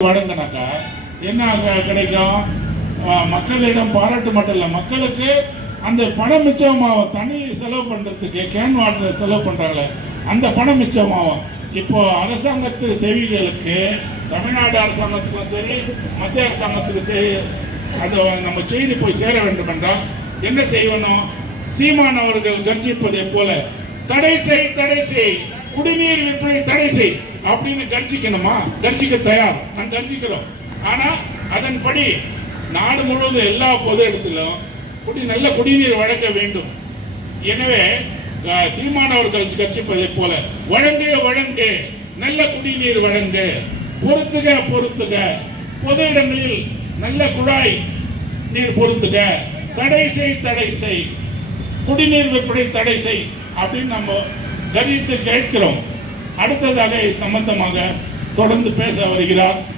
வழங்கினாக்கா என்ன அங்க கிடைக்கும்? மக்களிடம் பாராட்டு மட்டும் இல்லை மக்களுக்கு அந்த பணம் மிச்சமாகும் தனி செலவு பண்றதுக்கு கேன் வாட்டர் செலவு பண்றாங்களே அந்த பணம் மிச்சமாகும் இப்போ அரசாங்கத்து செவிகளுக்கு தமிழ்நாடு அரசாங்கத்துக்கும் சரி மத்திய அரசாங்கத்துக்கும் சரி அதை நம்ம செய்தி போய் சேர வேண்டும் என்றால் என்ன செய்யணும்? சீமான் அவர்கள் கர்ஜிப்பதை போல தடை செய் தடை செய். குடிநீர் விற்பனை தடை செய் அப்படின்னு கர்ஜிக்கணுமா கர்ஜிக்க தயார். நான் கர்ஜிக்கிறோம் ஆனா அதன்படி நாடு முழுவதும் எல்லா பொது இடத்திலும் குடி நல்ல குடிநீர் வழங்க வேண்டும். எனவே அஹ், சீமான் அவர்கள் கட்சிப்பதை போல வழங்கு வழங்கு நல்ல குடிநீர் வழங்கு பொறுத்துக பொறுத்துக. பொது இடங்களில் நல்ல குழாய் நீர் பொறுத்துக. தடை செய் தடை செய். குடிநீர் விற்பனை தடை செய் அப்படின்னு நம்ம கணித்து கேட்கிறோம். அடுத்ததாக இது சம்பந்தமாக தொடர்ந்து பேச வருகிறார்.